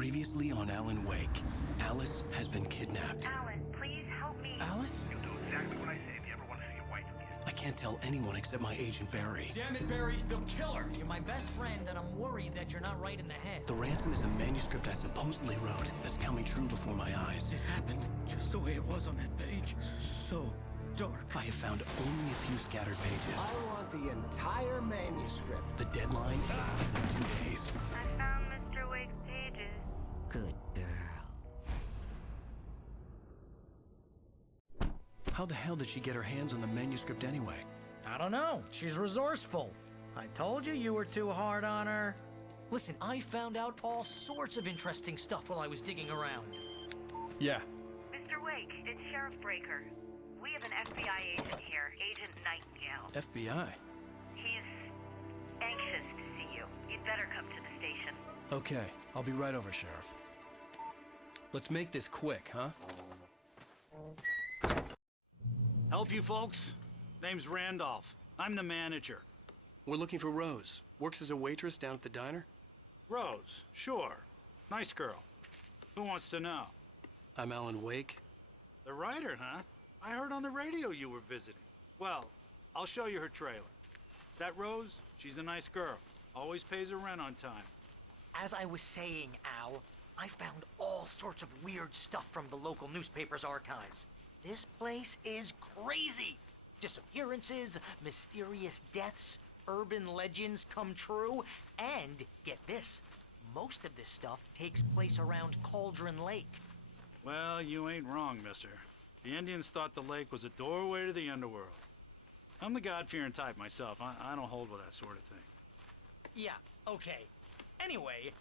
Previously on Alan Wake, Alice has been kidnapped. Alan, please help me. Alice? You'll do exactly what I say if you ever want to see your wife again. I can't tell anyone except my agent Barry. Damn it, Barry, they'll kill her! You're my best friend, and I'm worried that you're not right in the head. The ransom is a manuscript I supposedly wrote that's coming true before my eyes. It happened just the way it was on that page. So dark. I have found only a few scattered pages. I want the entire manuscript. The deadline is in 2 days. I found Mr. Wake's pages. Good girl. How the hell did she get her hands on the manuscript anyway? I don't know. She's resourceful. I told you you were too hard on her. Listen, I found out all sorts of interesting stuff while I was digging around. Yeah. Mr. Wake, it's Sheriff Breaker. We have an FBI agent here, Agent Nightingale. FBI? He's anxious to see you. You'd better come to the station. Okay, I'll be right over, Sheriff. Let's make this quick, huh? Help you folks? Name's Randolph. I'm the manager. We're looking for Rose. Works as a waitress down at the diner. Rose, sure. Nice girl. Who wants to know? I'm Alan Wake. The writer, huh? I heard on the radio you were visiting. Well, I'll show you her trailer. That Rose, she's a nice girl. Always pays her rent on time. As I was saying, Al, I found all sorts of weird stuff from the local newspaper's archives. This place is crazy. Disappearances, mysterious deaths, urban legends come true, and get this, most of this stuff takes place around Cauldron Lake. Well, you ain't wrong, mister. The Indians thought the lake was a doorway to the underworld. I'm the God-fearing type myself. I don't hold with that sort of thing. Yeah, okay. Anyway,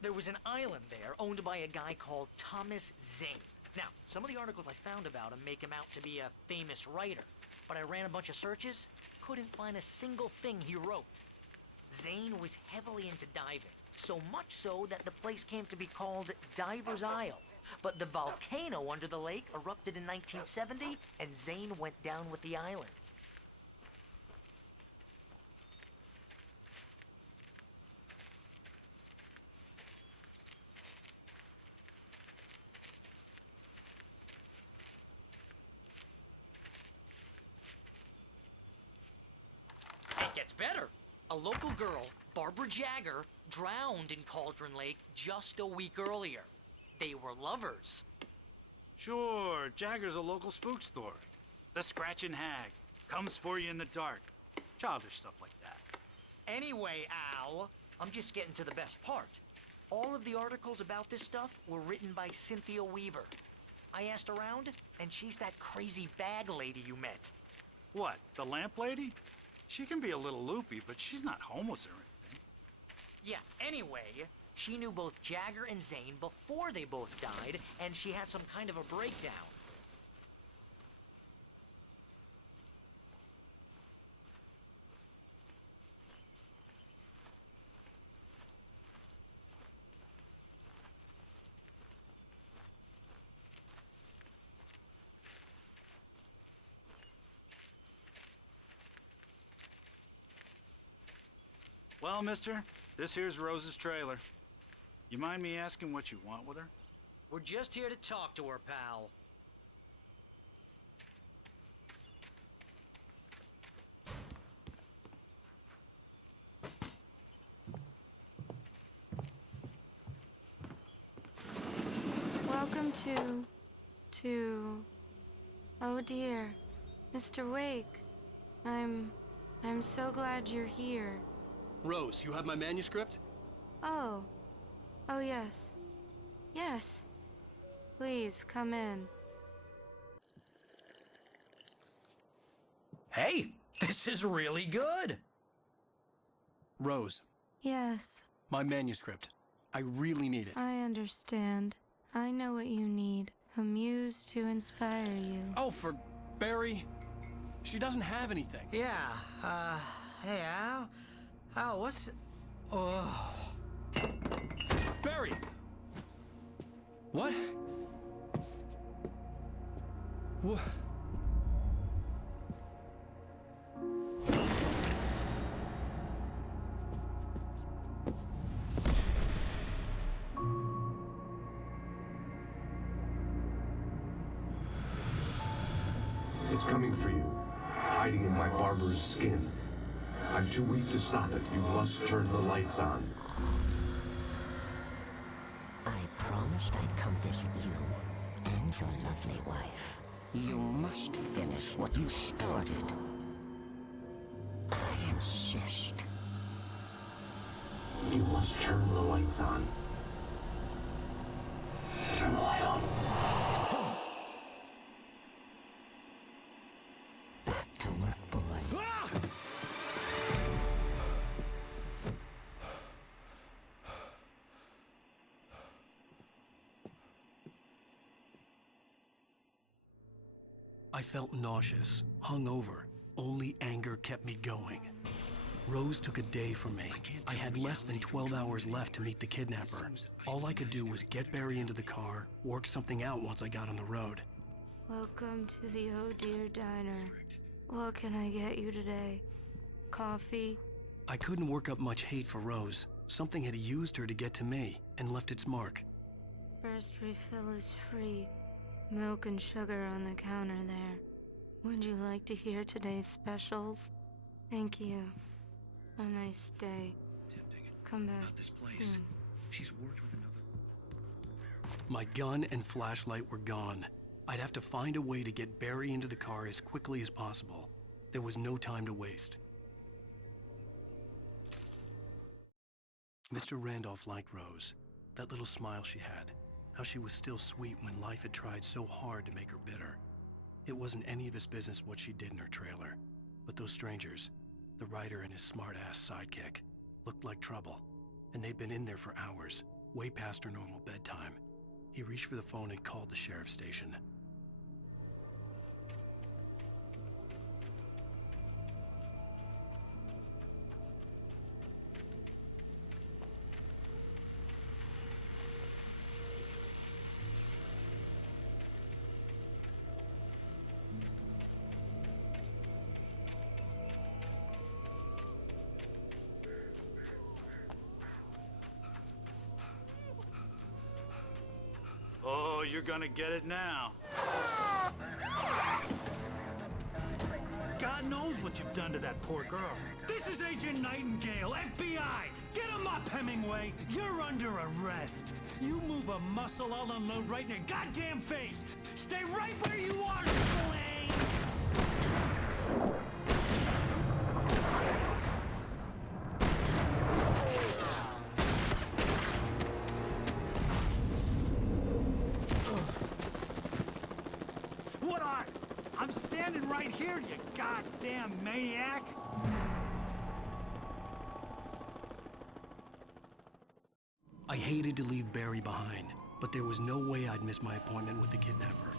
there was an island there owned by a guy called Thomas Zane. Now, some of the articles I found about him make him out to be a famous writer, but I ran a bunch of searches, couldn't find a single thing he wrote. Zane was heavily into diving, so much so that the place came to be called Diver's Isle. But the volcano under the lake erupted in 1970, and Zane went down with the island. It gets better. A local girl, Barbara Jagger, drowned in Cauldron Lake just a week earlier. They were lovers. Sure, Jagger's a local spook story. The Scratching Hag comes for you in the dark. Childish stuff like that. Anyway, Al, I'm just getting to the best part. All of the articles about this stuff were written by Cynthia Weaver. I asked around, and she's that crazy bag lady you met. What, the lamp lady? She can be a little loopy, but she's not homeless or anything. Yeah, anyway, she knew both Jagger and Zane before they both died, and she had some kind of a breakdown. Well, mister, this here's Rose's trailer. You mind me asking what you want with her? We're just here to talk to her, pal. Welcome to... Oh dear, Mr. Wake. I'm so glad you're here. Rose, you have my manuscript? Oh. Oh, yes. Yes. Please, come in. Hey, this is really good. Rose, Yes, my manuscript. I really need it. I understand. I know what you need. A muse to inspire you. Oh, for Barry. She doesn't have anything. Yeah, hey, Al? Al, what's... Oh... Barry! What? What? coming for you, hiding in my barber's skin. I'm too weak to stop it. You must turn the lights on. I promised I'd come visit you and your lovely wife. You must finish what you started. I insist. You must turn the lights on. Turn the light on. Back to work, boy. I felt nauseous, hungover. Only anger kept me going. Rose took a day from me. I had less than 12 hours left to meet the kidnapper. All I could do was get Barry into the car, work something out once I got on the road. Welcome to the Oh Dear Diner. What can I get you today? Coffee? I couldn't work up much hate for Rose. Something had used her to get to me and left its mark. First refill is free. Milk and sugar on the counter there. Would you like to hear today's specials? Thank you. A nice day. Come back soon. She's worked with another. My gun and flashlight were gone. I'd have to find a way to get Barry into the car as quickly as possible. There was no time to waste. Mr. Randolph liked Rose. That little smile she had. How she was still sweet when life had tried so hard to make her bitter. It wasn't any of his business what she did in her trailer. But those strangers, the writer and his smart-ass sidekick, looked like trouble. And they'd been in there for hours, way past her normal bedtime. He reached for the phone and called the sheriff's station. Oh, you're gonna get it now. God knows what you've done to that poor girl. This is Agent Nightingale, FBI! Get him up, Hemingway! You're under arrest! You move a muscle, I'll unload right in your goddamn face! Stay right where you are, Blaine! What are? I'm standing right here, you goddamn maniac! I hated to leave Barry behind, but there was no way I'd miss my appointment with the kidnapper.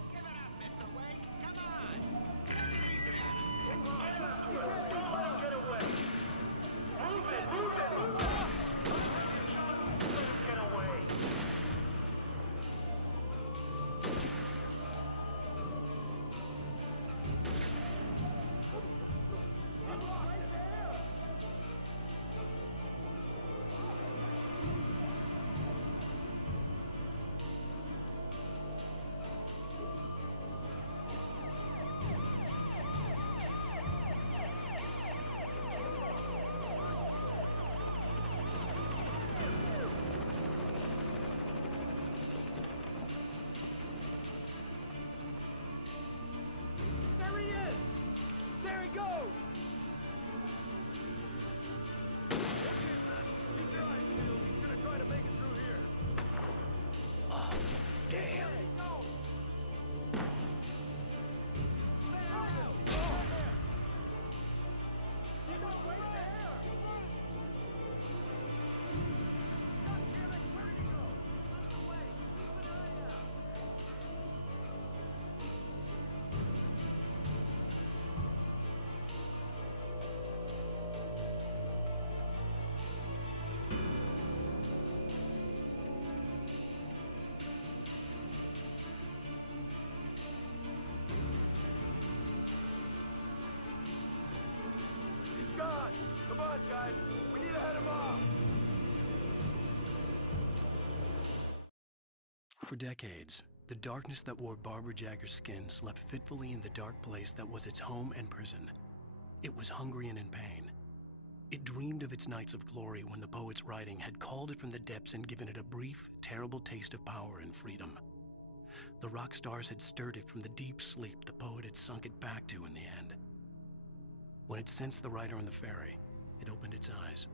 Come on, guys. We need to head him off. For decades, The darkness that wore Barbara Jagger's skin slept fitfully in the dark place that was its home and prison. It was hungry and in pain. It dreamed of its nights of glory when the poet's writing had called it from the depths and given it a brief, terrible taste of power and freedom. The rock stars had stirred it from the deep sleep the poet had sunk it back to in the end. When it sensed the writer on the ferry, it opened its eyes.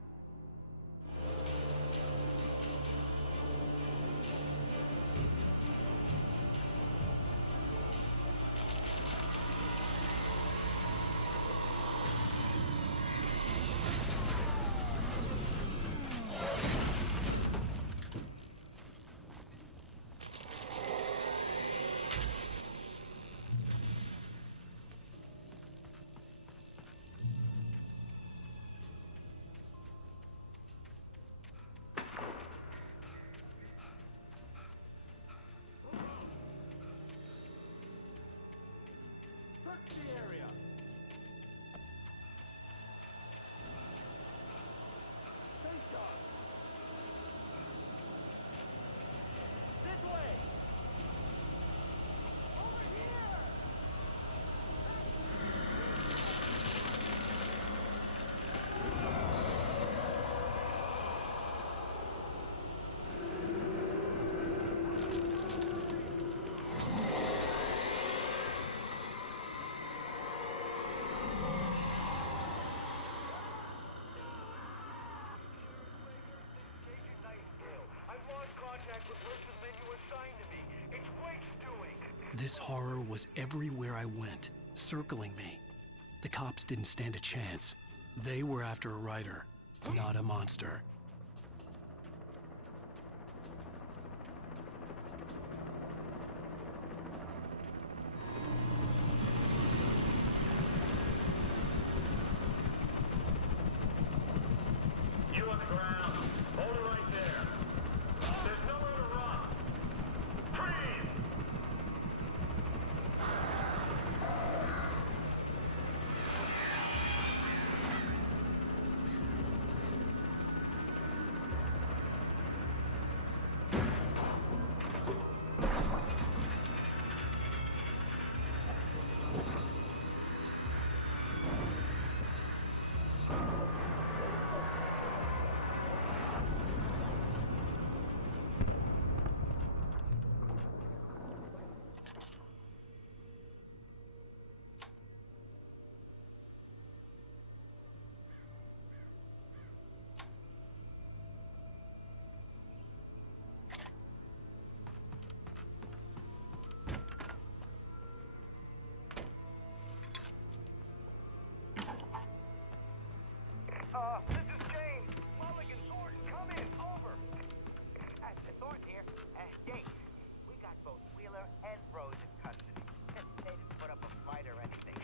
This horror was everywhere I went, circling me. The cops didn't stand a chance. They were after a writer, not a monster. You on the ground. Hold it right there. There's nowhere to run. Freeze! This is James. Mulligan, Thornton, come in. Over. Thornton here. James, we got both Wheeler and Rose in custody. They didn't put up a fight or anything.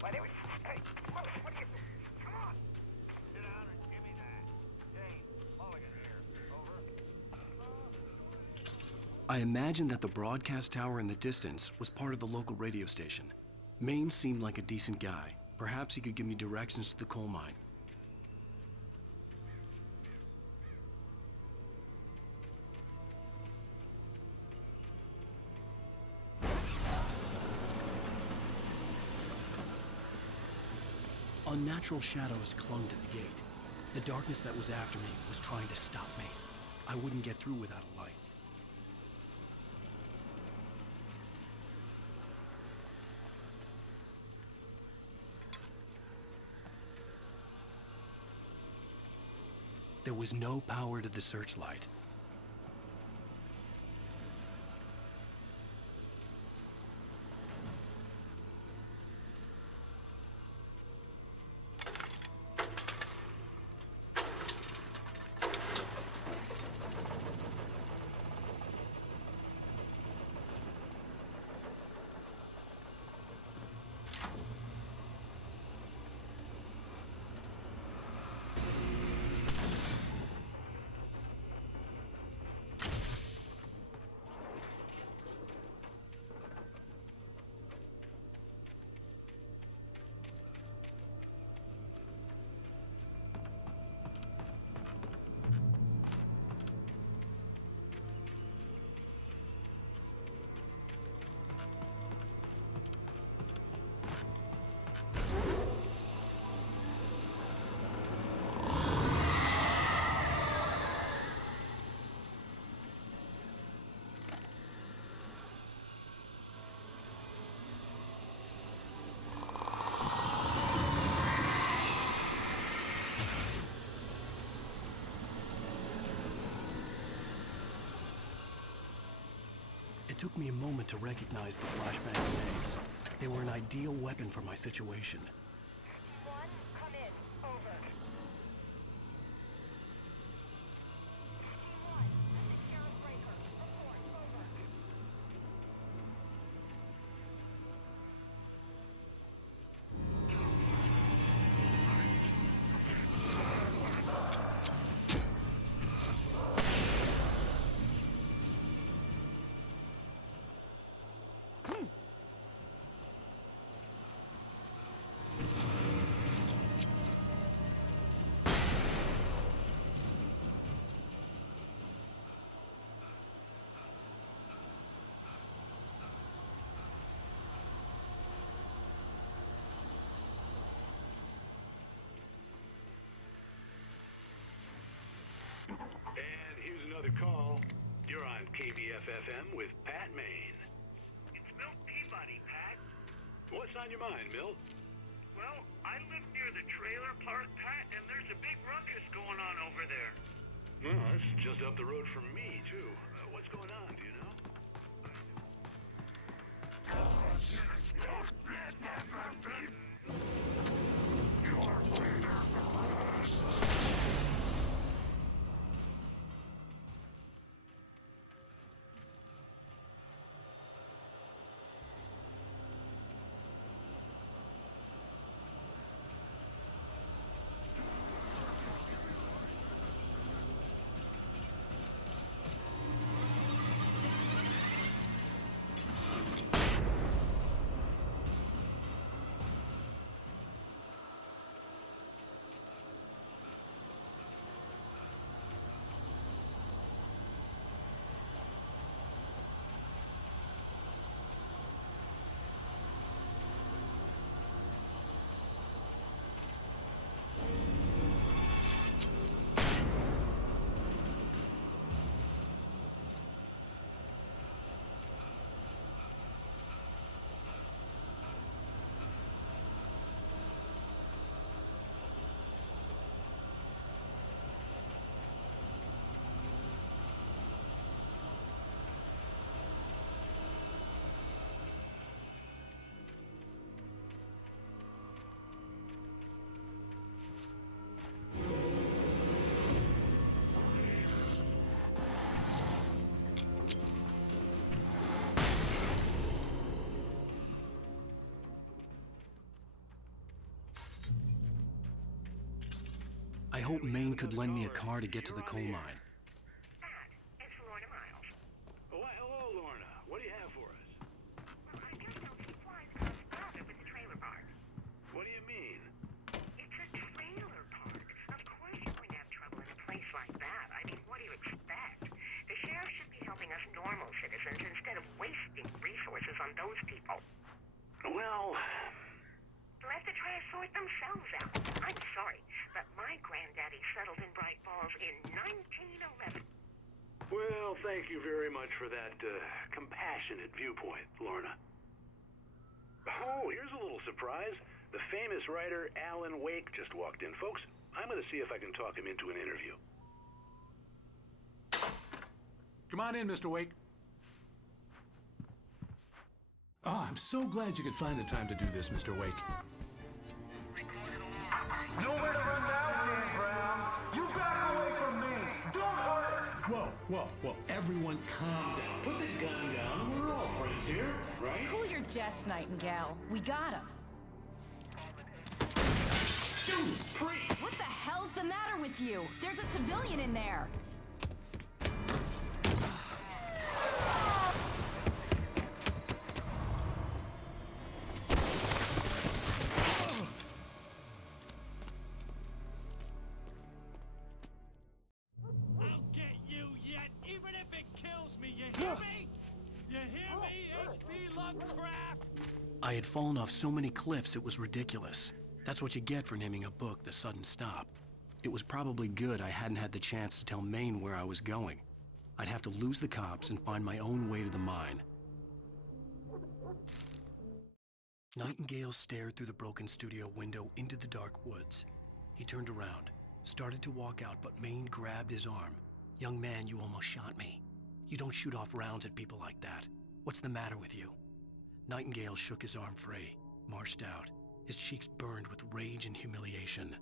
Why, they were... Hey, what are you... Come on. Sit down and give me that. James, Mulligan here. Over. I imagined that the broadcast tower in the distance was part of the local radio station. Maine seemed like a decent guy. Perhaps he could give me directions to the coal mine. Unnatural shadows clung to the gate. The darkness that was after me was trying to stop me. I wouldn't get through without a light. There was no power to the searchlight. It took me a moment to recognize the flashbang grenades. They were an ideal weapon for my situation. One, come in. Over. One, that's the sheriff breaker. Report. Over. And here's another call. You're on KBF-FM with Pat Maine. It's Milt Peabody, Pat. What's on your mind, Milt? Well, I live near the trailer park, Pat, and there's a big ruckus going on over there. Well, that's just up the road from me, too. What's going on, do you know? I hope Maine could lend me a car to get to the coal mine. Pat, it's Lorna Miles. Oh, hello, Lorna. What do you have for us? Well, I just know supplies got spotted with the trailer park. What do you mean? It's a trailer park. Of course you're going to have trouble in a place like that. I mean, what do you expect? The sheriff should be helping us normal citizens instead of wasting resources on those people. Well, Let the trash sort themselves out. I'm sorry, but my granddaddy settled in Bright Falls in 1911. well, thank you very much for that compassionate viewpoint, Lorna. Oh, here's a little surprise. The famous writer Alan Wake just walked in, folks. I'm going to see if I can talk him into an interview. Come on in, Mr. Wake. Oh, I'm so glad you could find the time to do this, Mr. Wake. Nowhere to run now, Dan Brown. You back away from me. Don't hurt. Whoa. Everyone calm down. Put the gun down. We're all friends here, right? Cool your jets, Nightingale. We got him. Dude, priest! What the hell's the matter with you? There's a civilian in there. I'll get you yet, even if it kills me. You hear me? You hear me, H.P. Lovecraft? I had fallen off so many cliffs it was ridiculous. That's what you get for naming a book The Sudden Stop. It was probably good I hadn't had the chance to tell Maine where I was going. I'd have to lose the cops and find my own way to the mine. Nightingale stared through the broken studio window into the dark woods. He turned around, started to walk out, but Maine grabbed his arm. "Young man, you almost shot me. You don't shoot off rounds at people like that. What's the matter with you? Nightingale shook his arm free, marched out. His cheeks burned with rage and humiliation.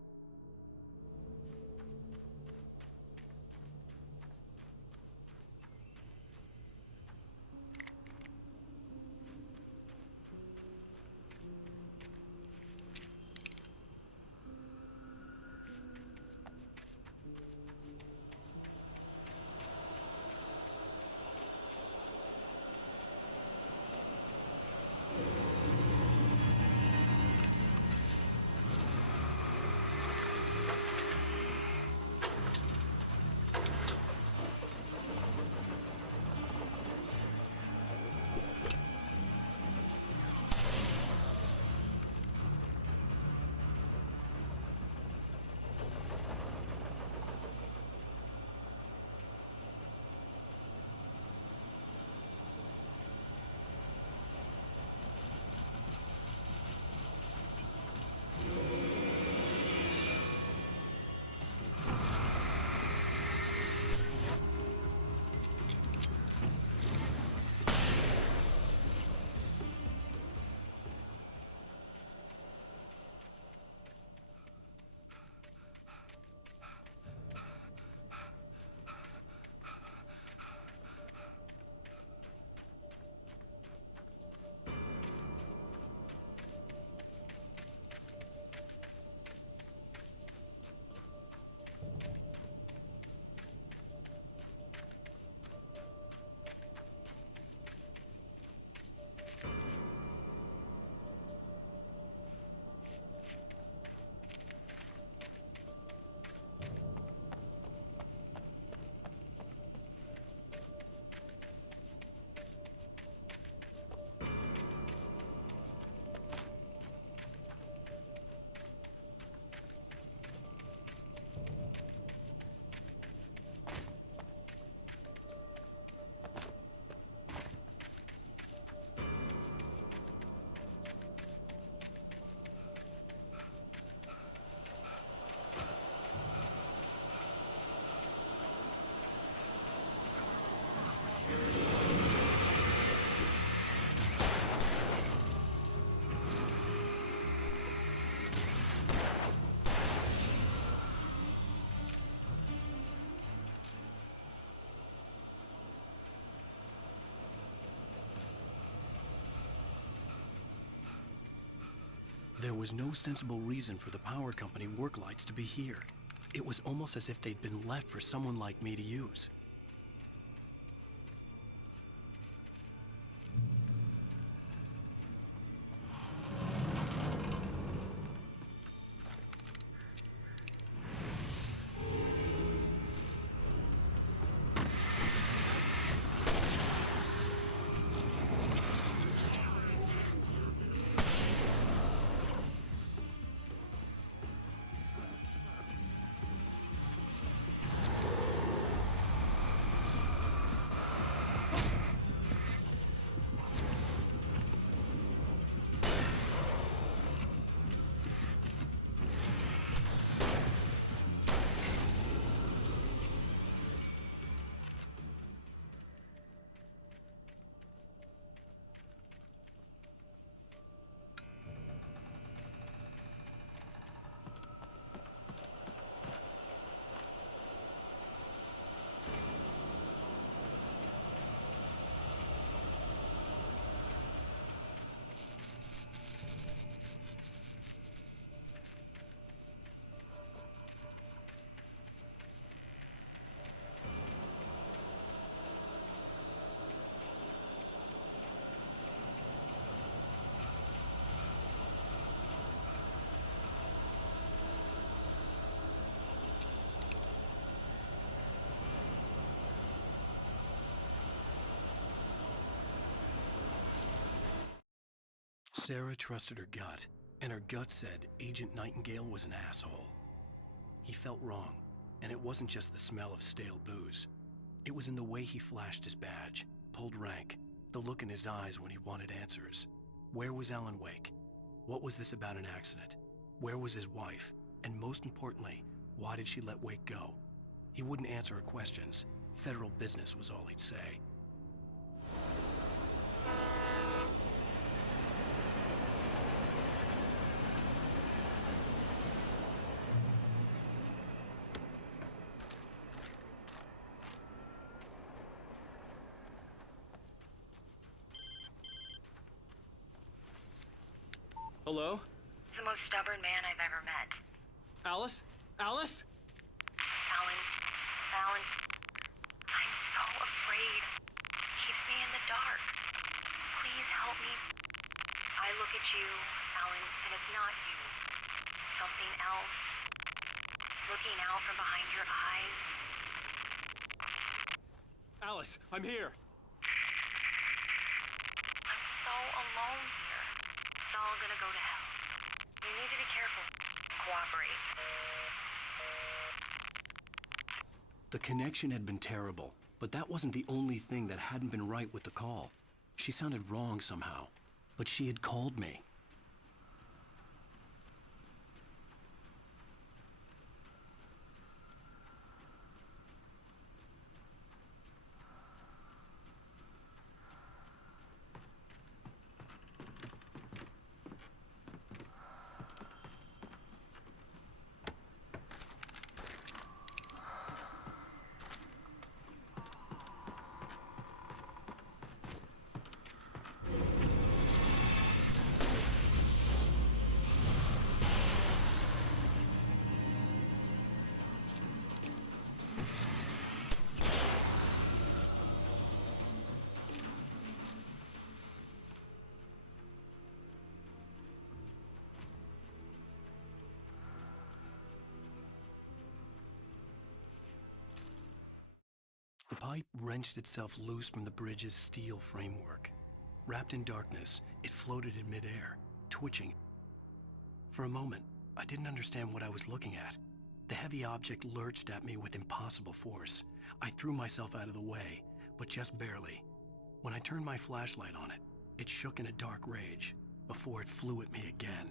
There was no sensible reason for the power company work lights to be here. It was almost as if they'd been left for someone like me to use. Sarah trusted her gut, and her gut said Agent Nightingale was an asshole. He felt wrong, and it wasn't just the smell of stale booze. It was in the way he flashed his badge, pulled rank, the look in his eyes when he wanted answers. Where was Alan Wake? What was this about an accident? Where was his wife? And most importantly, why did she let Wake go? He wouldn't answer her questions. Federal business was all he'd say. Hello? The most stubborn man I've ever met. Alice? Alice? Alan, I'm so afraid. It keeps me in the dark. Please help me. I look at you, Alan, and it's not you. Something else. Looking out from behind your eyes. Alice, I'm here. I'm so alone here. It's all gonna go to hell. You need to be careful. Cooperate. The connection had been terrible, but that wasn't the only thing that hadn't been right with the call. She sounded wrong somehow, but she had called me. The pipe wrenched itself loose from the bridge's steel framework. Wrapped in darkness, it floated in midair, twitching. For a moment, I didn't understand what I was looking at. The heavy object lurched at me with impossible force. I threw myself out of the way, but just barely. When I turned my flashlight on it, it shook in a dark rage before it flew at me again.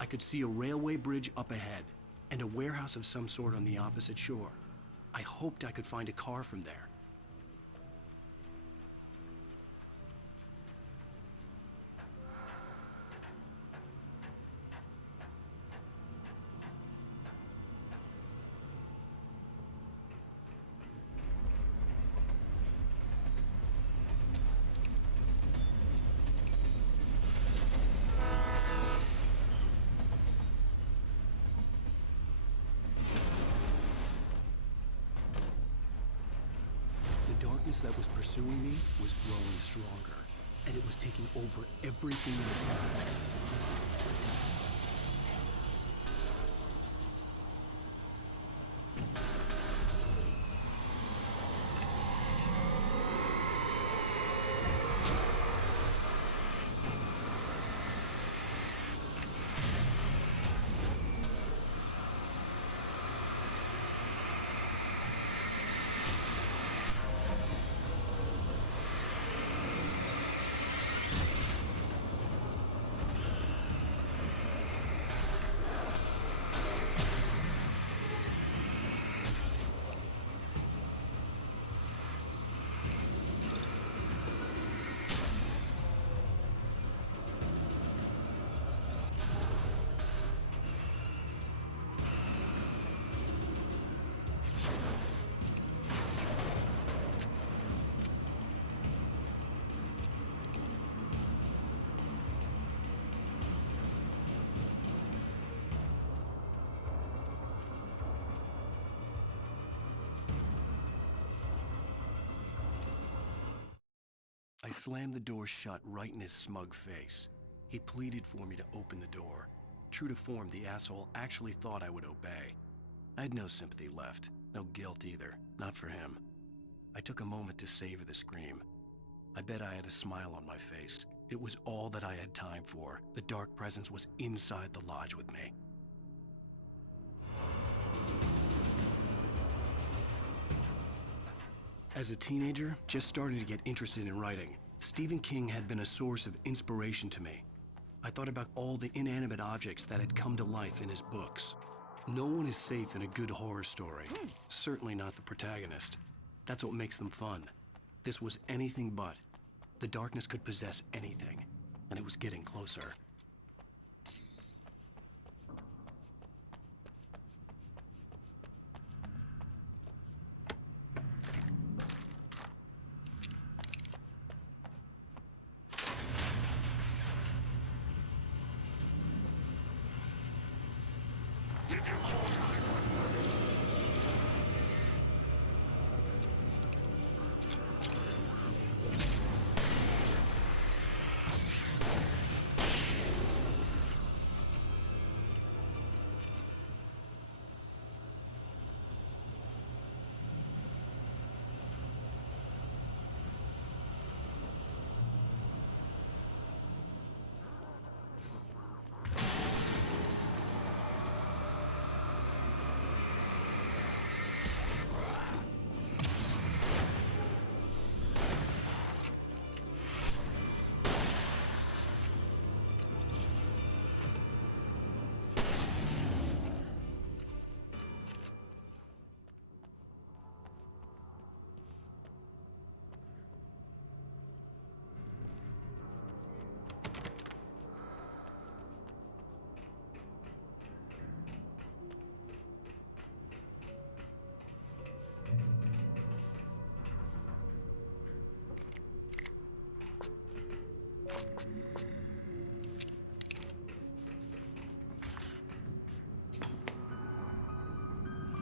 I could see a railway bridge up ahead, and a warehouse of some sort on the opposite shore. I hoped I could find a car from there. The darkness that was pursuing me was growing stronger, and it was taking over everything in its path. I slammed the door shut right in his smug face. He pleaded for me to open the door. True to form, the asshole actually thought I would obey. I had no sympathy left, no guilt either, not for him. I took a moment to savor the scream. I bet I had a smile on my face. It was all that I had time for. The dark presence was inside the lodge with me. As a teenager, just starting to get interested in writing, Stephen King had been a source of inspiration to me. I thought about all the inanimate objects that had come to life in his books. No one is safe in a good horror story. Certainly not the protagonist. That's what makes them fun. This was anything but. The darkness could possess anything, and it was getting closer.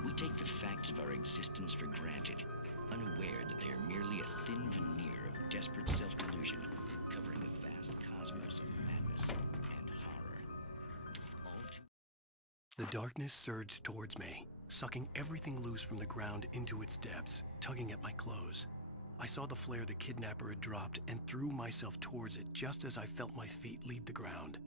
We take the facts of our existence for granted, unaware that they are merely a thin veneer of desperate self-delusion, covering a vast cosmos of madness and horror. The darkness surged towards me, sucking everything loose from the ground into its depths, tugging at my clothes. I saw the flare the Kidnapper had dropped and threw myself towards it just as I felt my feet leave the ground.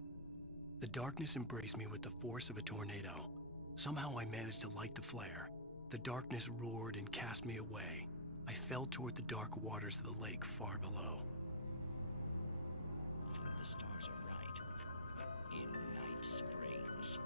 The darkness embraced me with the force of a tornado. Somehow I managed to light the flare. The darkness roared and cast me away. I fell toward the dark waters of the lake far below. The stars are right. In Night Springs.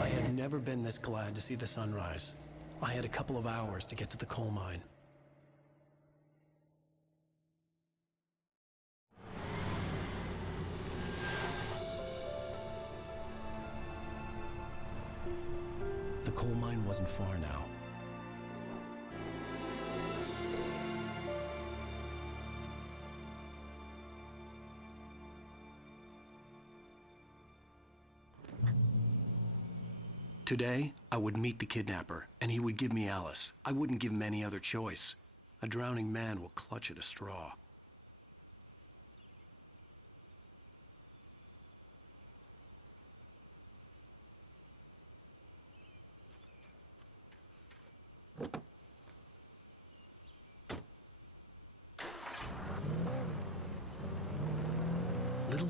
I had never been this glad to see the sunrise. I had a couple of hours to get to the coal mine. The coal mine wasn't far now. Today, I would meet the Kidnapper, and he would give me Alice. I wouldn't give him any other choice. A drowning man will clutch at a straw.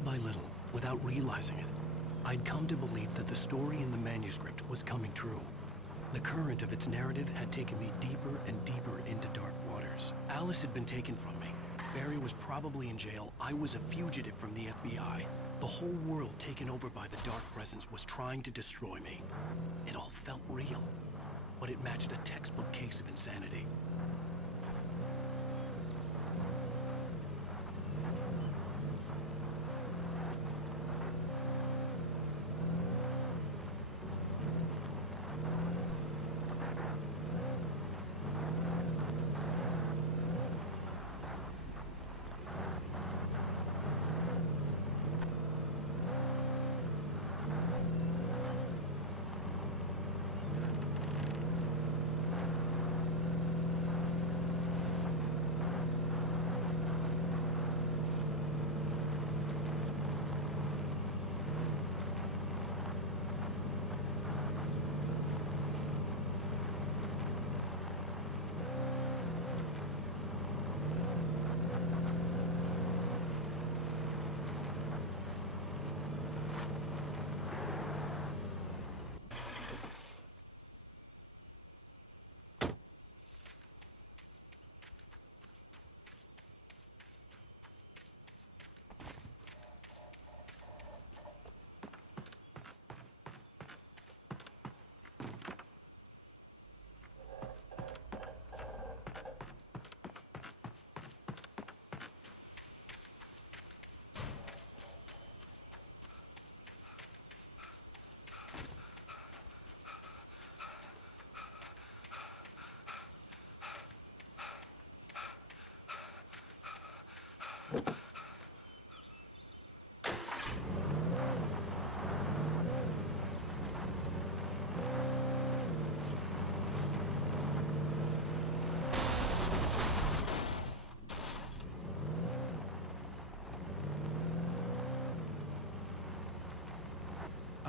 Little by little, without realizing it, I'd come to believe that the story in the manuscript was coming true. The current of its narrative had taken me deeper and deeper into dark waters. Alice had been taken from me. Barry was probably in jail. I was a fugitive from the FBI. The whole world taken over by the dark presence was trying to destroy me. It all felt real, but it matched a textbook case of insanity.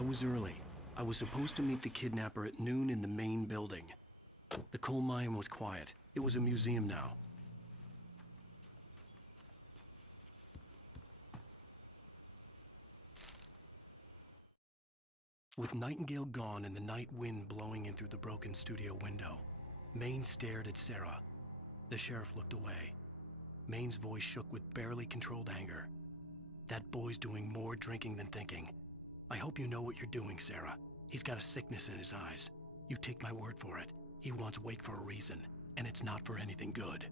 I was early. I was supposed to meet the kidnapper at noon in the main building. The coal mine was quiet. It was a museum now. With Nightingale gone and the night wind blowing in through the broken studio window, Maine stared at Sarah. The sheriff looked away. Maine's voice shook with barely controlled anger. That boy's doing more drinking than thinking. I hope you know what you're doing, Sarah. He's got a sickness in his eyes. You take my word for it. He wants Wake for a reason, and it's not for anything good.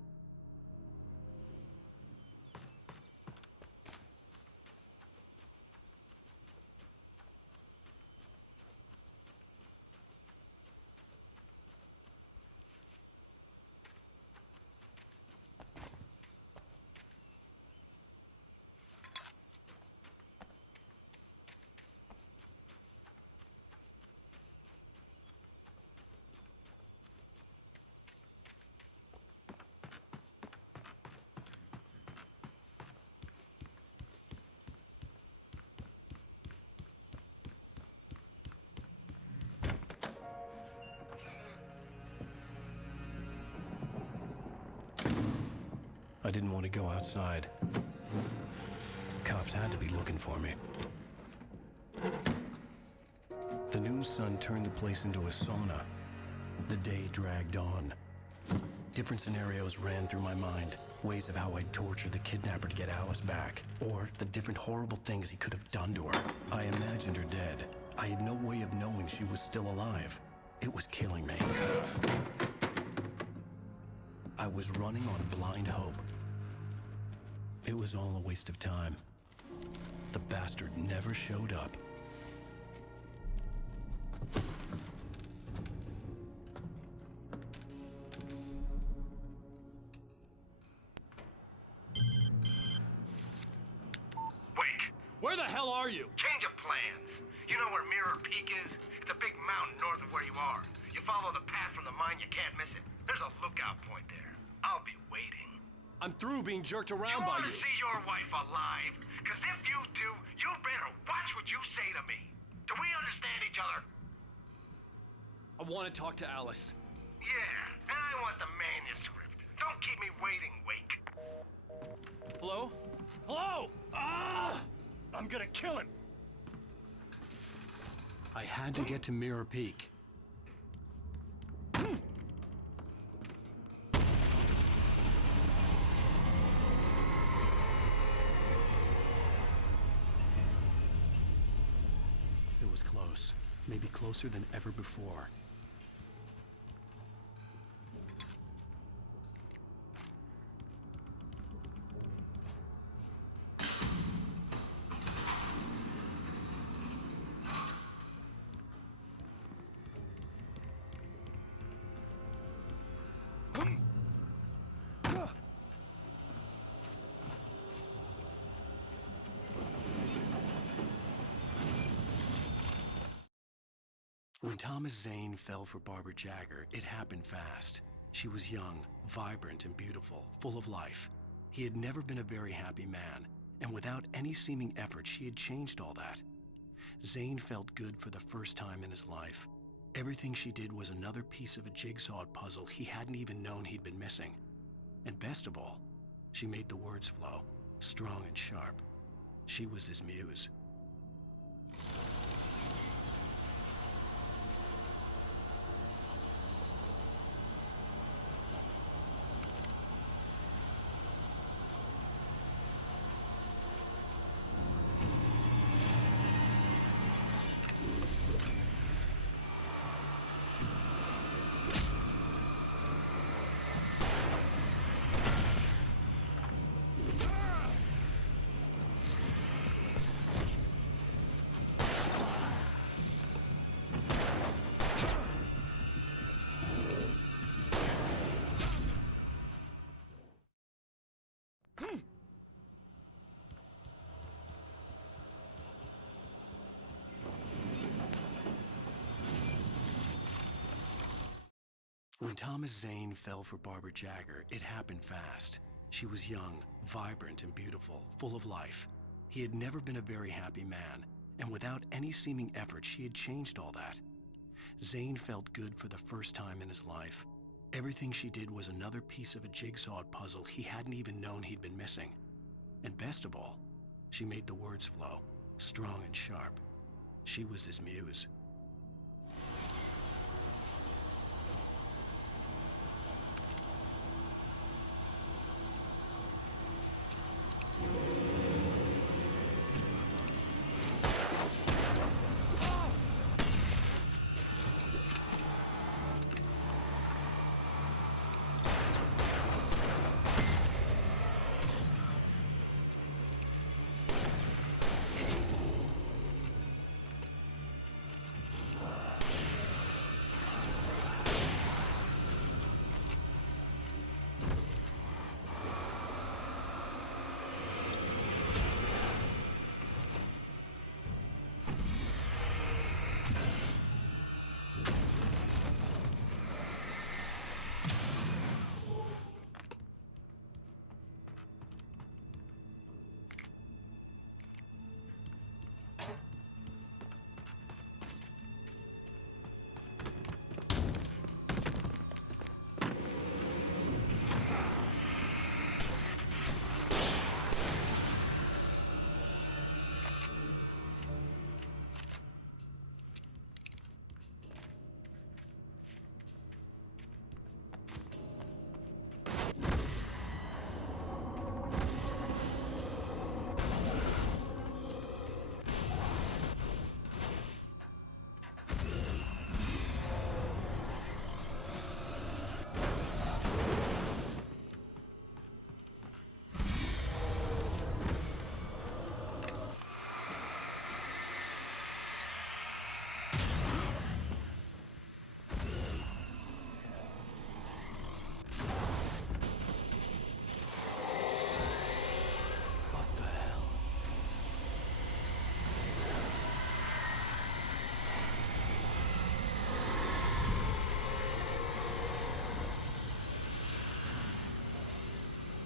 I didn't want to go outside. Cops had to be looking for me. The noon sun turned the place into a sauna. The day dragged on. Different scenarios ran through my mind. Ways of how I'd torture the kidnapper to get Alice back. Or the different horrible things he could have done to her. I imagined her dead. I had no way of knowing she was still alive. It was killing me. I was running on blind hope. It was all a waste of time. The bastard never showed up. Where the hell are you? Change of plans. You know where Mirror Peak is? It's a big mountain north of where you are. You follow the path from the mine, you can't miss it. There's a lookout point there. I'll be waiting. I'm through being jerked around by you. You want to see your wife alive? Because if you do, you better watch what you say to me. Do we understand each other? I want to talk to Alice. Yeah, and I want the manuscript. Don't keep me waiting, Wake. Hello? Hello? I'm gonna kill him! I had to get to Mirror Peak. It was close. Maybe closer than ever before. When Thomas Zane fell for Barbara Jagger, it happened fast. She was young, vibrant, and beautiful, full of life. He had never been a very happy man, and without any seeming effort, she had changed all that. Zane felt good for the first time in his life. Everything she did was another piece of a jigsaw puzzle he hadn't even known he'd been missing. And best of all, she made the words flow, strong and sharp. She was his muse. When Thomas Zane fell for Barbara Jagger, it happened fast. She was young, vibrant, and beautiful, full of life. He had never been a very happy man, and without any seeming effort, she had changed all that. Zane felt good for the first time in his life. Everything she did was another piece of a jigsaw puzzle he hadn't even known he'd been missing. And best of all, she made the words flow, strong and sharp. She was his muse.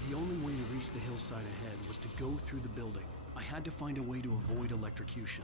The only way to reach the hillside ahead was to go through the building. I had to find a way to avoid electrocution.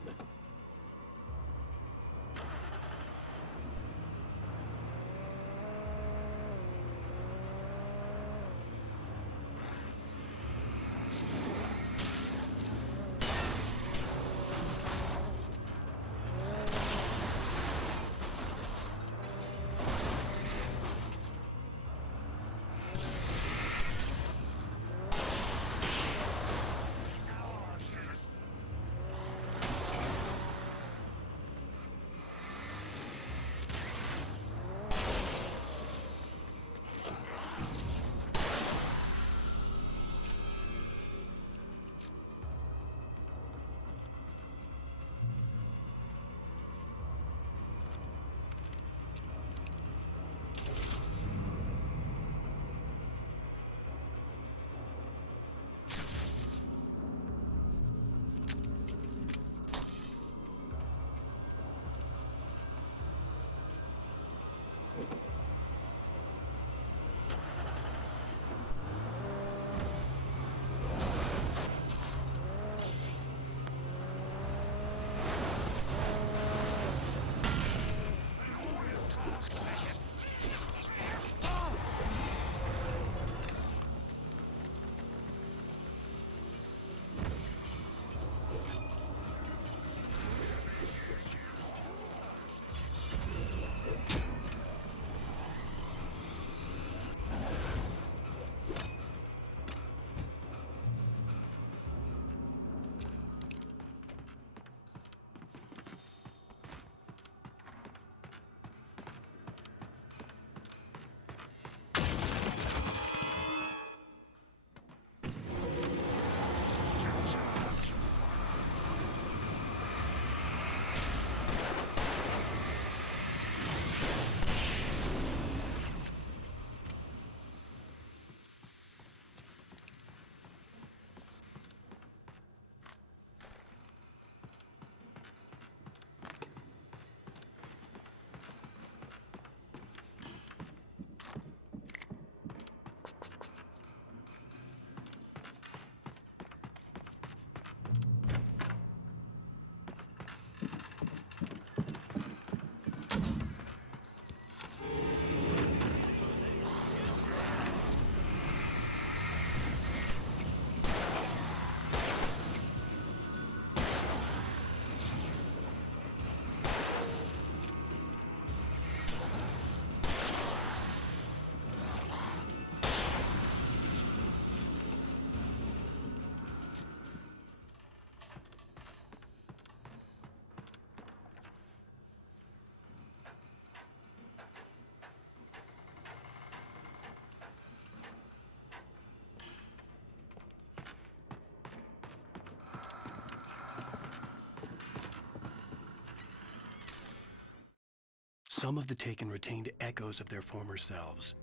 Some of the Taken retained echoes of their former selves,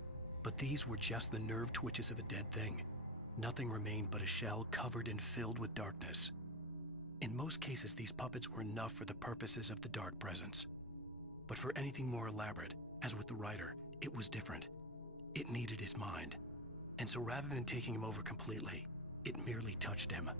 but these were just the nerve twitches of a dead thing. Nothing remained but a shell covered and filled with darkness. In most cases, these puppets were enough for the purposes of the Dark Presence. But for anything more elaborate, as with the writer, it was different. It needed his mind. And so rather than taking him over completely, it merely touched him.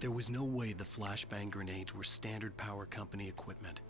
There was no way the flashbang grenades were standard power company equipment.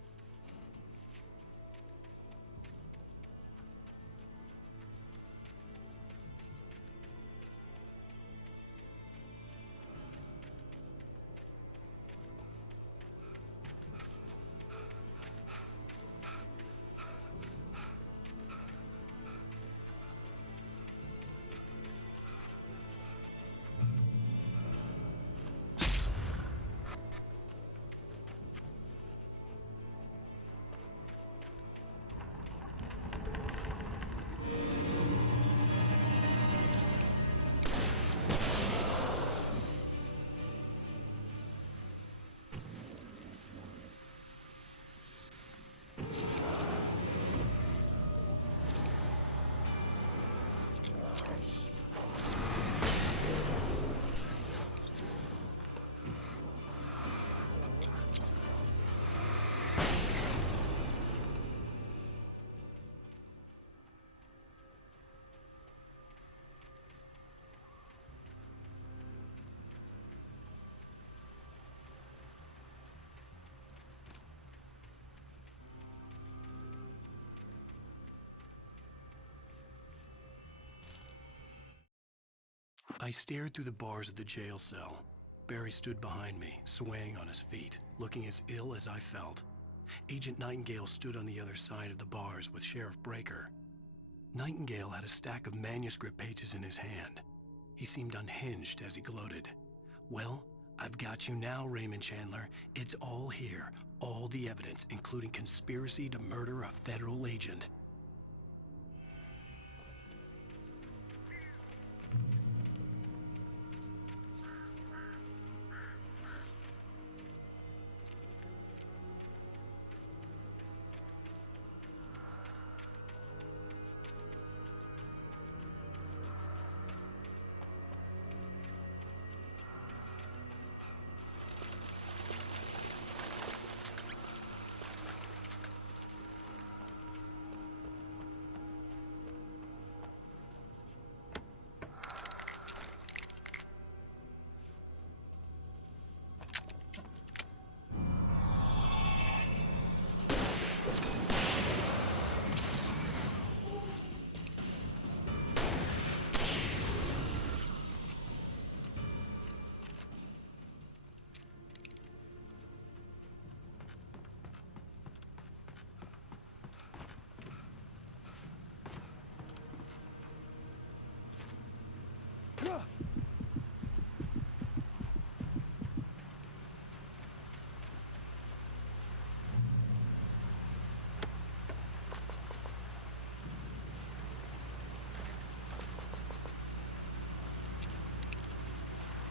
I stared through the bars of the jail cell. Barry stood behind me, swaying on his feet, looking as ill as I felt. Agent Nightingale stood on the other side of the bars with Sheriff Breaker. Nightingale had a stack of manuscript pages in his hand. He seemed unhinged as he gloated. "Well, I've got you now, Raymond Chandler. It's all here. All the evidence, including conspiracy to murder a federal agent."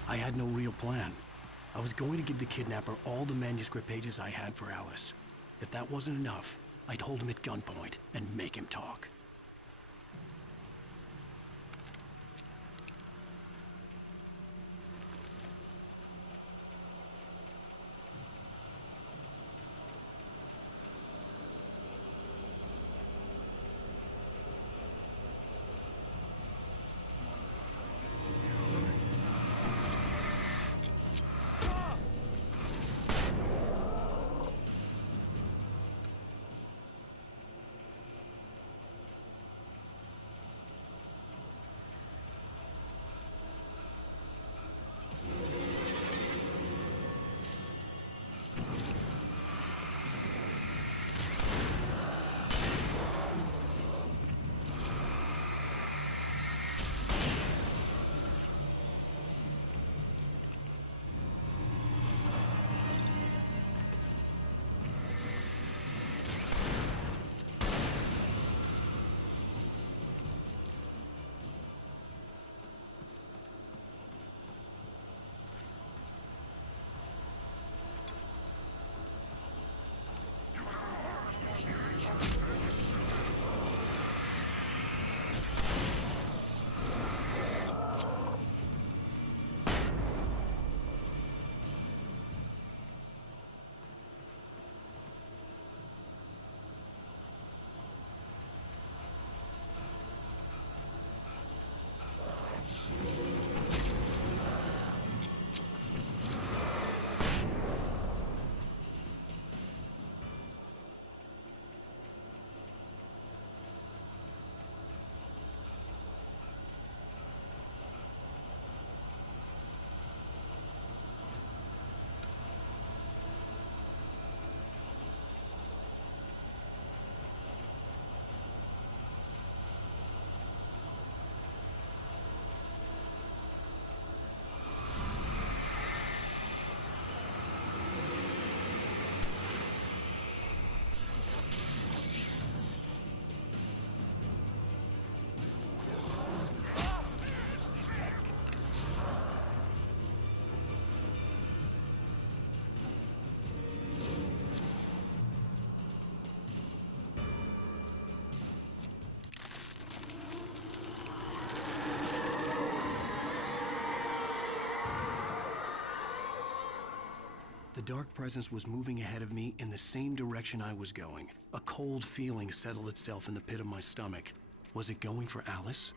I had no real plan. I was going to give the kidnapper all the manuscript pages I had for Alice. If that wasn't enough, I'd hold him at gunpoint and make him talk. dark presence was moving ahead of me in the same direction I was going. A cold feeling settled itself in the pit of my stomach. Was it going for Alice?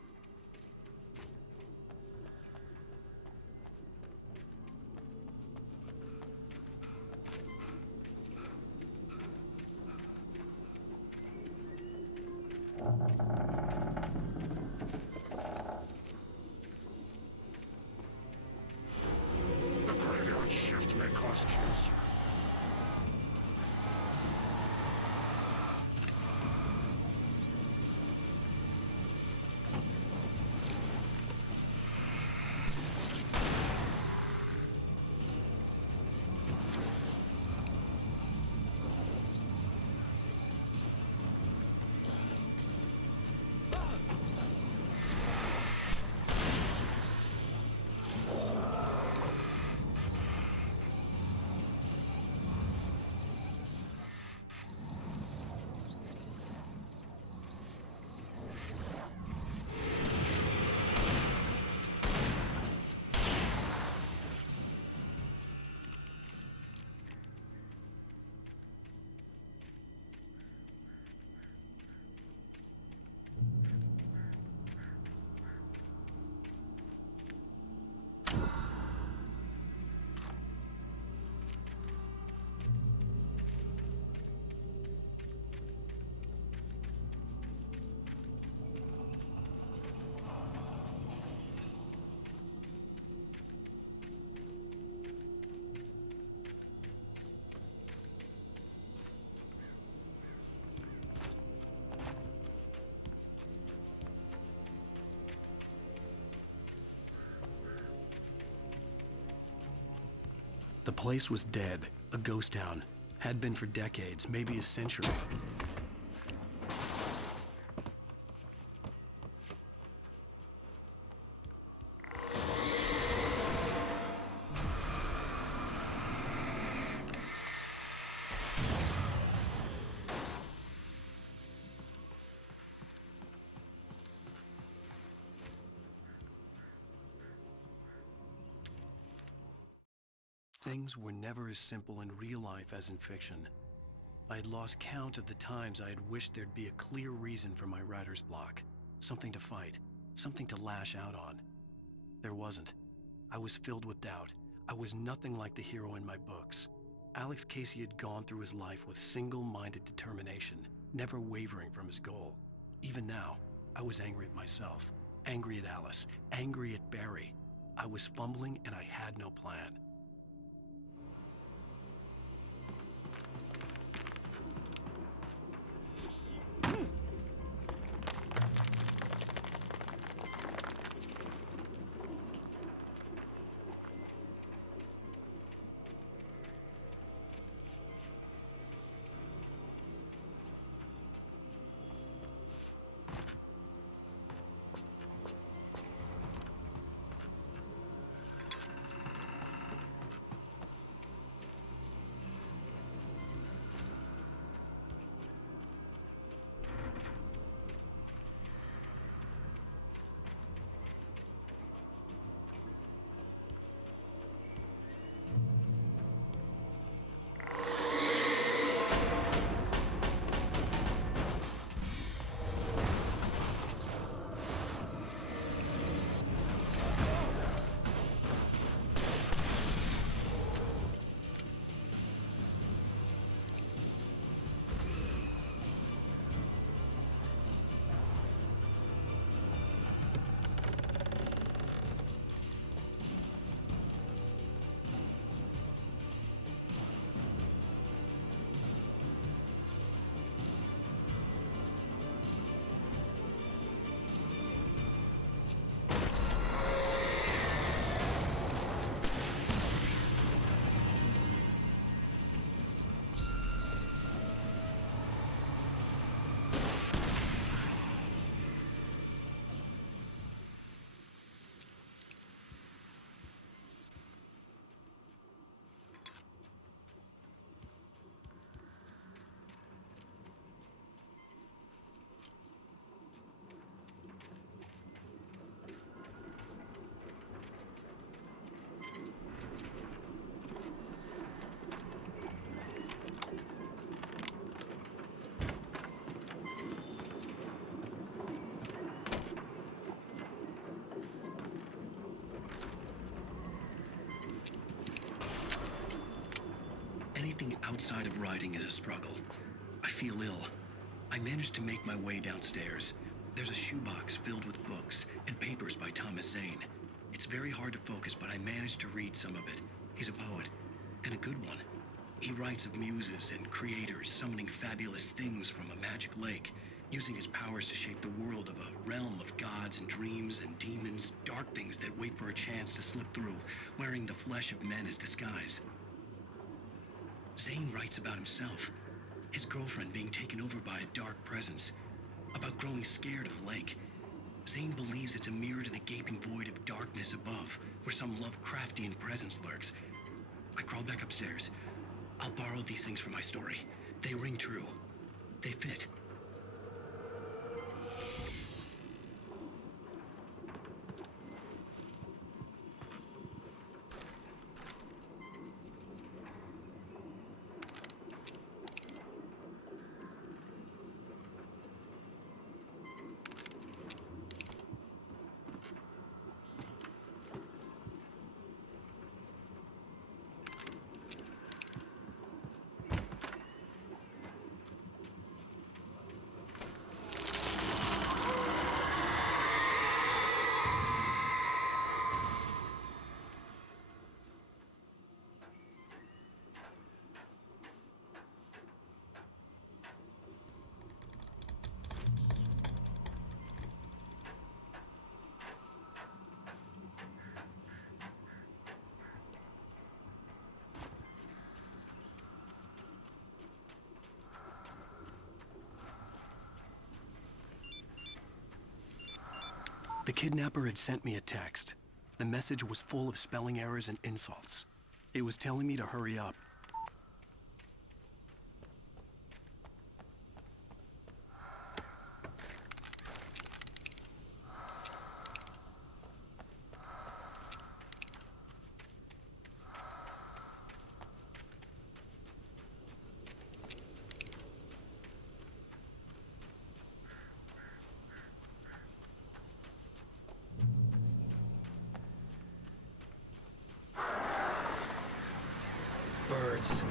The graveyard shift may cause cancer. The place was dead, a ghost town. Had been for decades, maybe a century. Things were never as simple in real life as in fiction. I had lost count of the times I had wished there'd be a clear reason for my writer's block. Something to fight, something to lash out on. There wasn't. I was filled with doubt. I was nothing like the hero in my books. Alex Casey had gone through his life with single-minded determination, never wavering from his goal. Even now, I was angry at myself, angry at Alice, angry at Barry. I was fumbling and I had no plan. side of writing is a struggle. I feel ill. I managed to make my way downstairs. There's a shoebox filled with books and papers by Thomas Zane. It's very hard to focus, but I managed to read some of it. He's a poet, and a good one. He writes of muses and creators summoning fabulous things from a magic lake, using his powers to shape the world of a realm of gods and dreams and demons, dark things that wait for a chance to slip through, wearing the flesh of men as disguise. Zane writes about himself, his girlfriend being taken over by a dark presence, about growing scared of the lake. Zane believes it's a mirror to the gaping void of darkness above, where some Lovecraftian presence lurks. I crawled back upstairs. I'll borrow these things for my story. They ring true. They fit. The kidnapper had sent me a text. The message was full of spelling errors and insults. It was telling me to hurry up. Birds.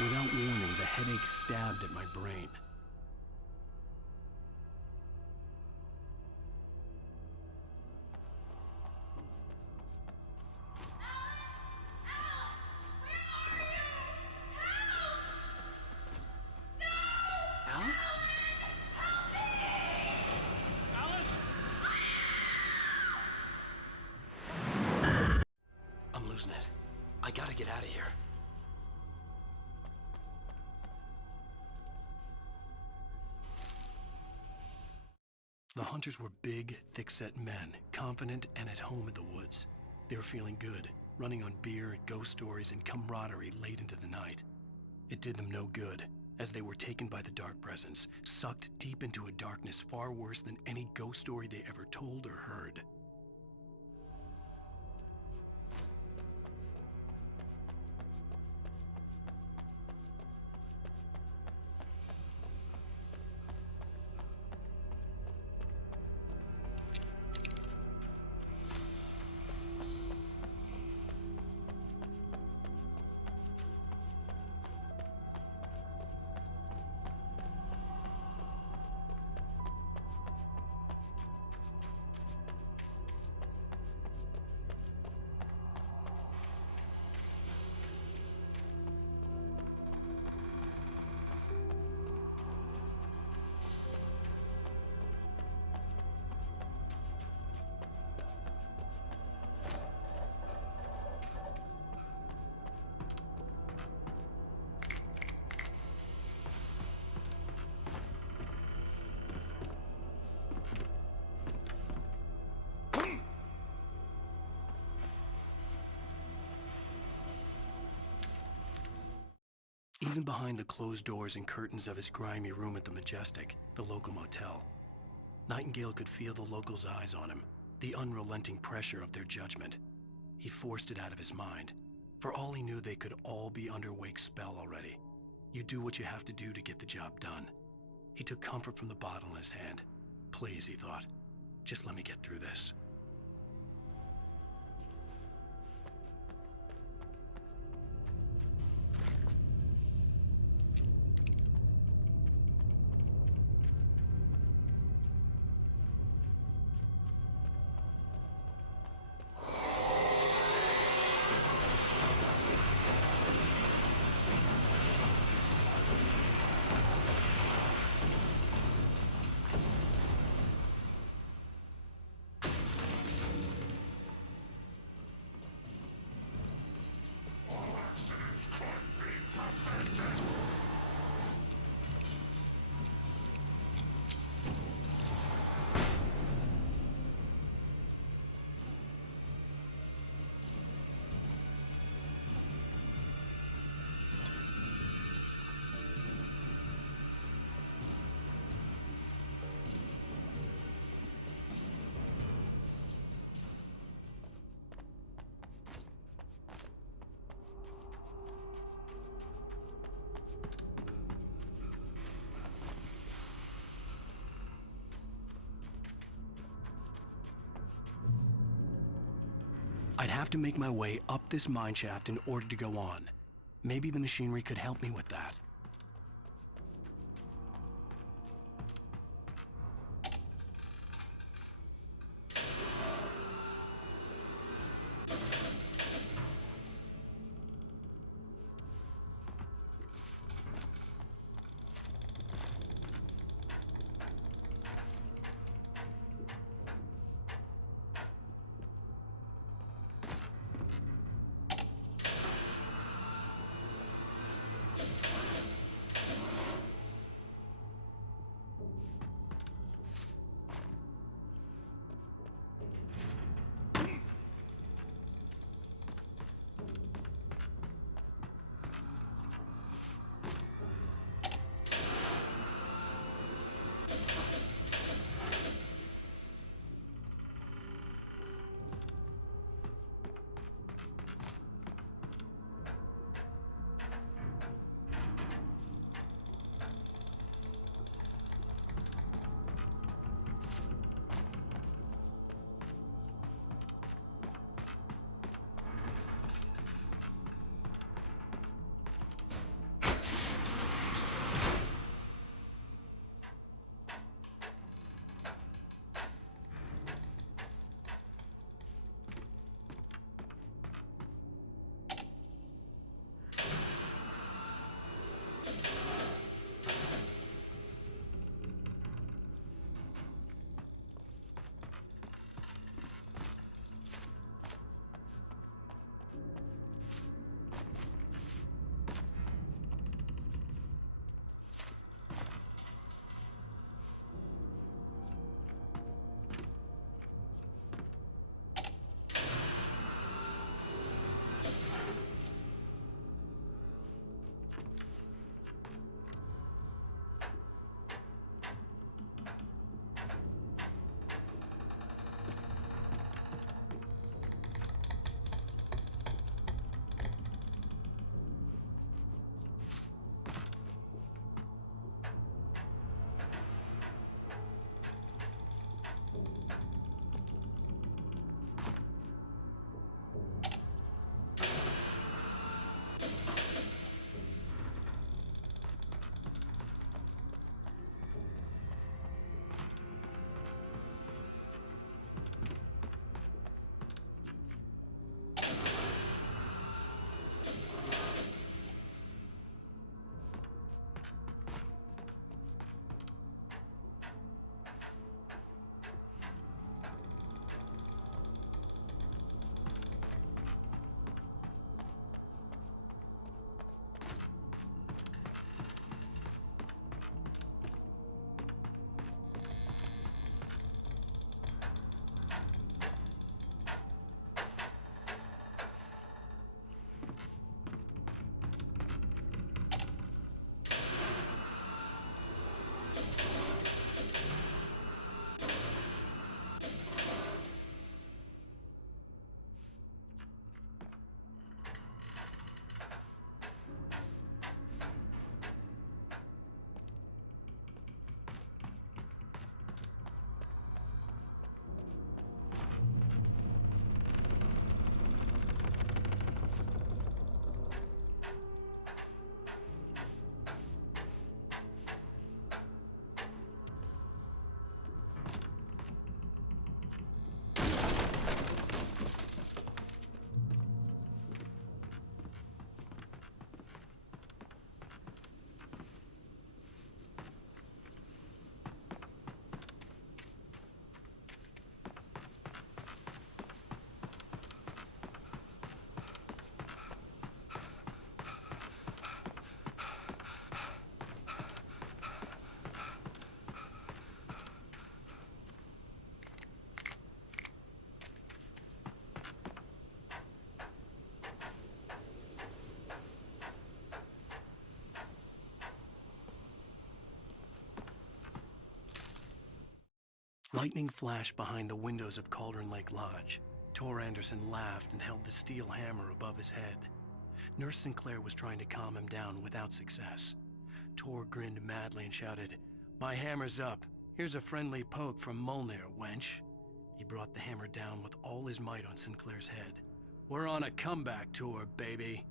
Without warning, the headache stabbed at my brain. Alice? losing it. I gotta get out of here. The hunters were big, thick-set men, confident and at home in the woods. They were feeling good, running on beer, ghost stories, and camaraderie late into the night. It did them no good, as they were taken by the dark presence, sucked deep into a darkness far worse than any ghost story they ever told or heard. Even behind the closed doors and curtains of his grimy room at the Majestic, the local motel, Nightingale could feel the locals' eyes on him, the unrelenting pressure of their judgment. He forced it out of his mind. For all he knew, they could all be under Wake's spell already. You do what you have to do to get the job done. He took comfort from the bottle in his hand. Please, he thought, just let me get through this. I'd have to make my way up this mine shaft in order to go on. Maybe the machinery could help me with that. Lightning flashed behind the windows of Cauldron Lake Lodge. Tor Anderson laughed and held the steel hammer above his head. Nurse Sinclair was trying to calm him down without success. Tor grinned madly and shouted, "My hammer's up. Here's a friendly poke from Molnir, wench." He brought the hammer down with all his might on Sinclair's head. "We're on a comeback tour, baby."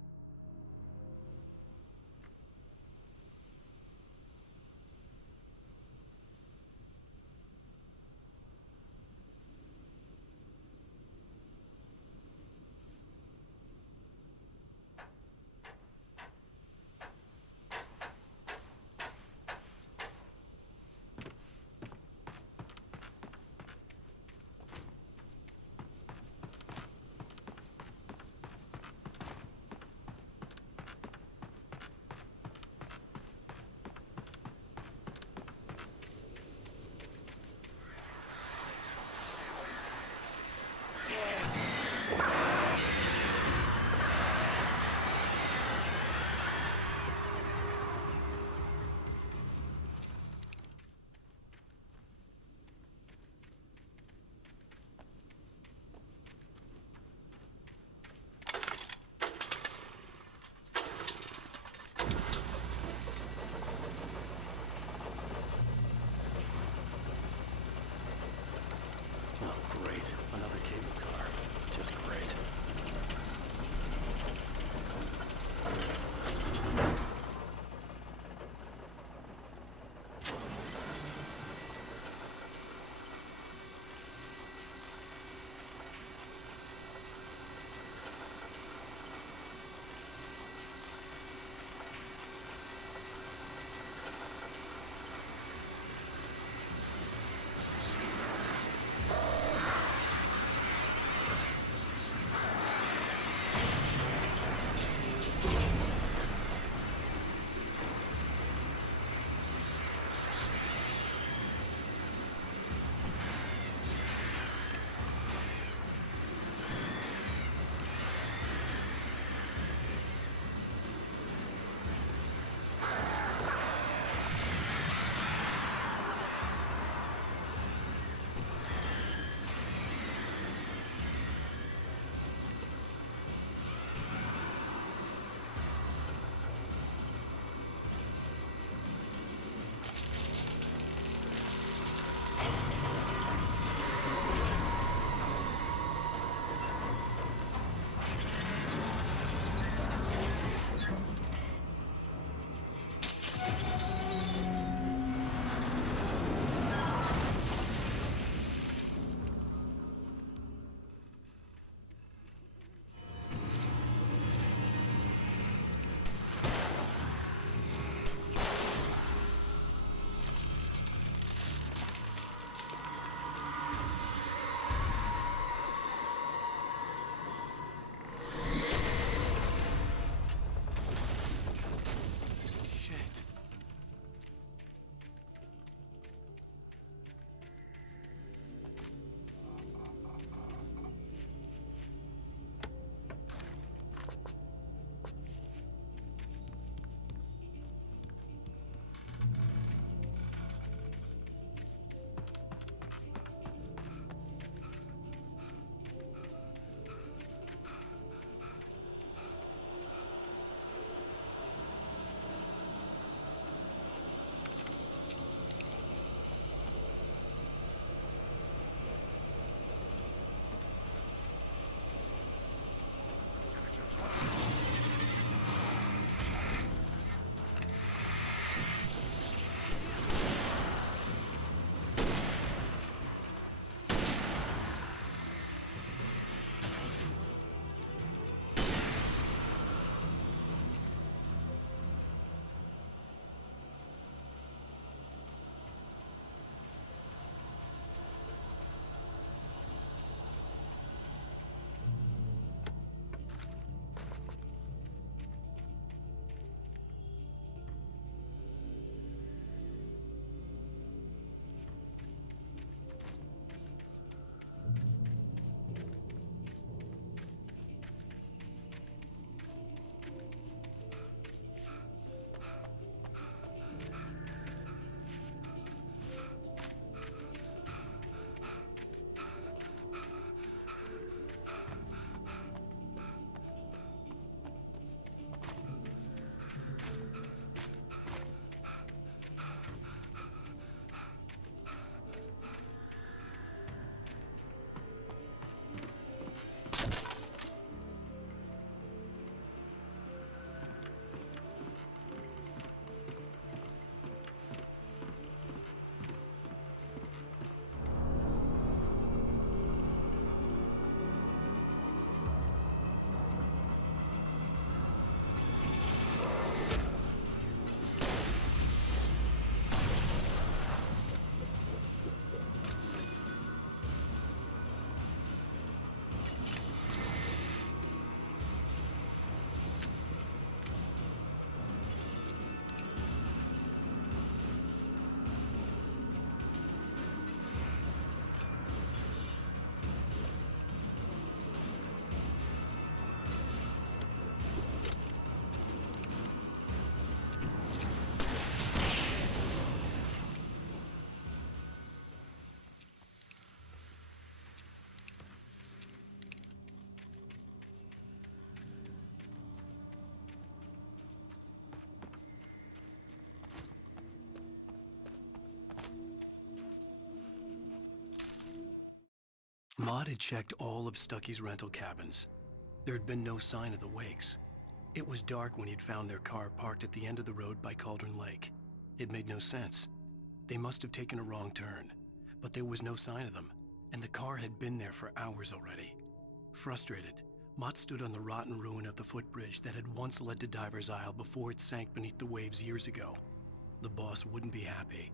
Maud had checked all of Stucky's rental cabins. There had been no sign of the Wakes. It was dark when he'd found their car parked at the end of the road by Cauldron Lake. It made no sense. They must have taken a wrong turn, but there was no sign of them, and the car had been there for hours already. Frustrated, Mott stood on the rotten ruin of the footbridge that had once led to Diver's Isle before it sank beneath the waves years ago. The boss wouldn't be happy.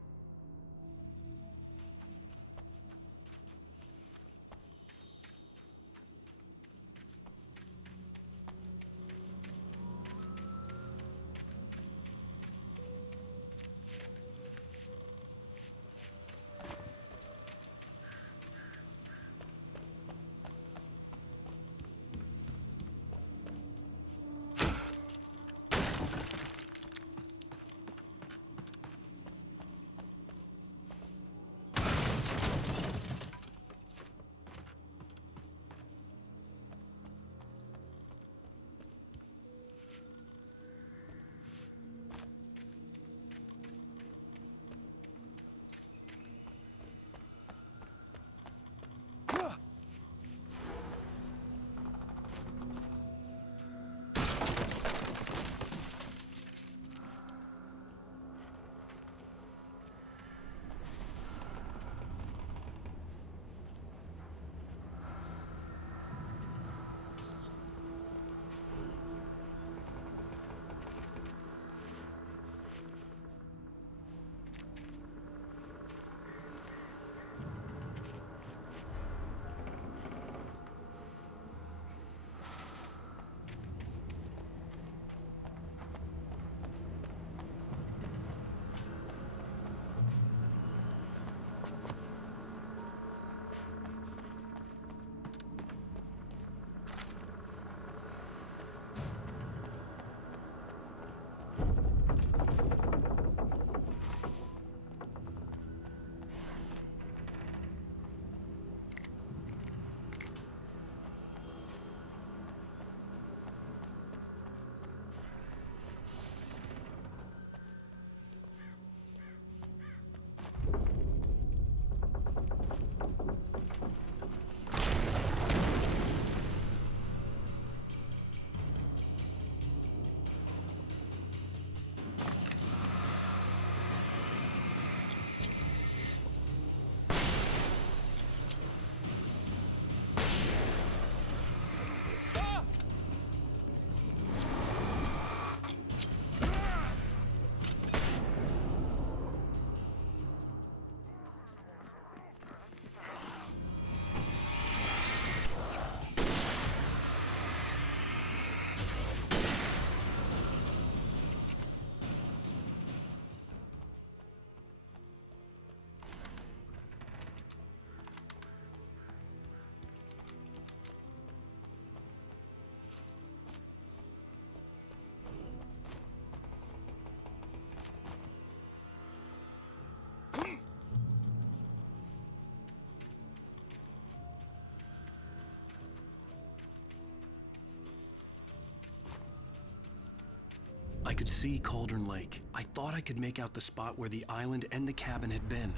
I could see Cauldron Lake. I thought I could make out the spot where the island and the cabin had been.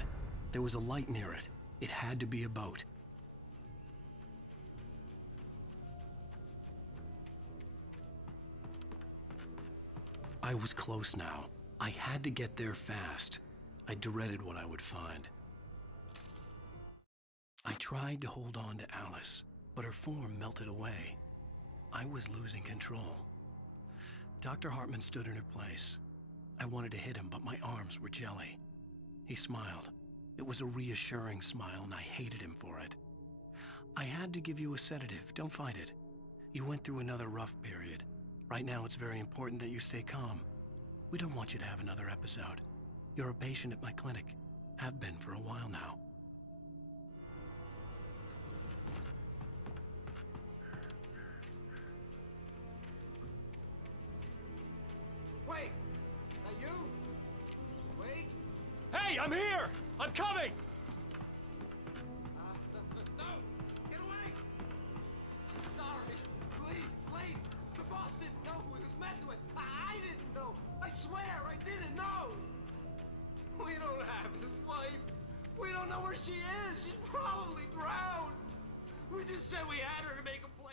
There was a light near it. It had to be a boat. I was close now. I had to get there fast. I dreaded what I would find. I tried to hold on to Alice, but her form melted away. I was losing control. Dr. Hartman stood in her place. I wanted to hit him, but my arms were jelly. He smiled. It was a reassuring smile, and I hated him for it. I had to give you a sedative. Don't fight it. You went through another rough period. Right now, it's very important that you stay calm. We don't want you to have another episode. You're a patient at my clinic. Have been for a while now. Wait! Are you? Wait! Hey, I'm here! I'm coming! No! Get away! I'm sorry. Please, leave! The boss didn't know who he was messing with. I didn't know. I swear, I didn't know. We don't have his wife. We don't know where she is. She's probably drowned. said we had her to make a play.